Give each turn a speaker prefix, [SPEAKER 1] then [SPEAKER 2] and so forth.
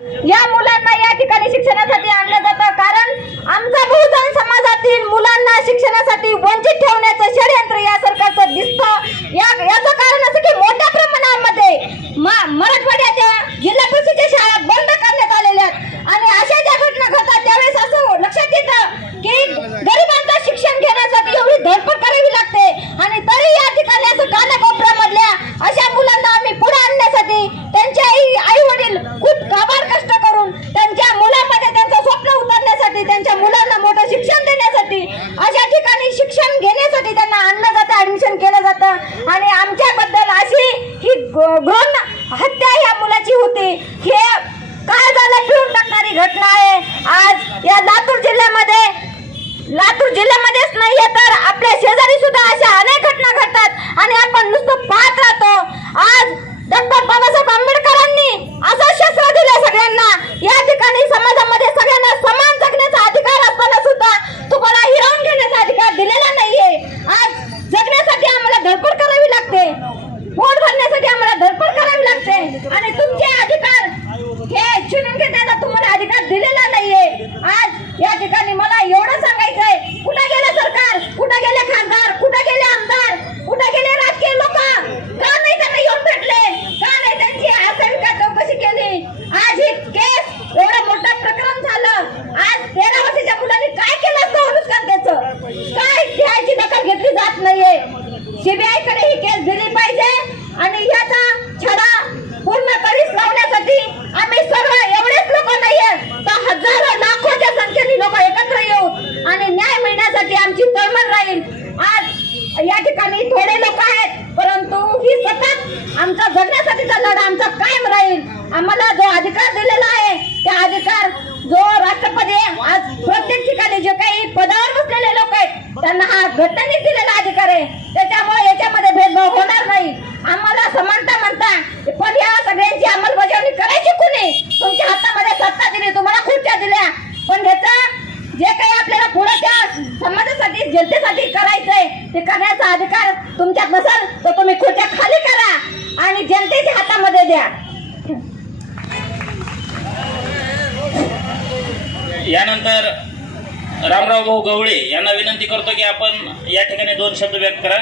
[SPEAKER 1] या मुलांना या ठिकाणी शिक्षणासाठी आणलं जातं. कारण आमचा बहुजन समाजातील मुलांना शिक्षणासाठी भ्रूण हत्या ह्या मुलाची होती. हे काय झालं? पिळून टाकणारी घटना आहे. आज या लातूर जिल्ह्यामध्ये अधिकार दिलेला आहे. त्या अधिकार जो राष्ट्रपती आज प्रत्येक ठिकाणी जे काही पदावर बसलेले लोक आहेत त्यांना हा घटनेने दिलेला अधिकार आहे. त्याच्यामुळे याच्यामध्ये भेदभाव होणार नाही. आम्हाला समानता म्हणता पण या सगळ्यांची अंमलबजावणी करायची कुणी? तुमच्या हातामध्ये सत्ता दिली तुम्हाला खुर्च्या दिल्या. पण ह्याचा जे काही आपल्याला पुढे त्या समाजासाठी जनतेसाठी करायचंय ते करण्याचा अधिकार तुमच्यात नसेल तर तुम्ही खुर्च्या खाली करा आणि जनतेच्या हातामध्ये द्या.
[SPEAKER 2] यानंतर रामराव भाऊ गवळे यांना विनंती करतो की आपण या ठिकाणी दोन शब्द व्यक्त करा.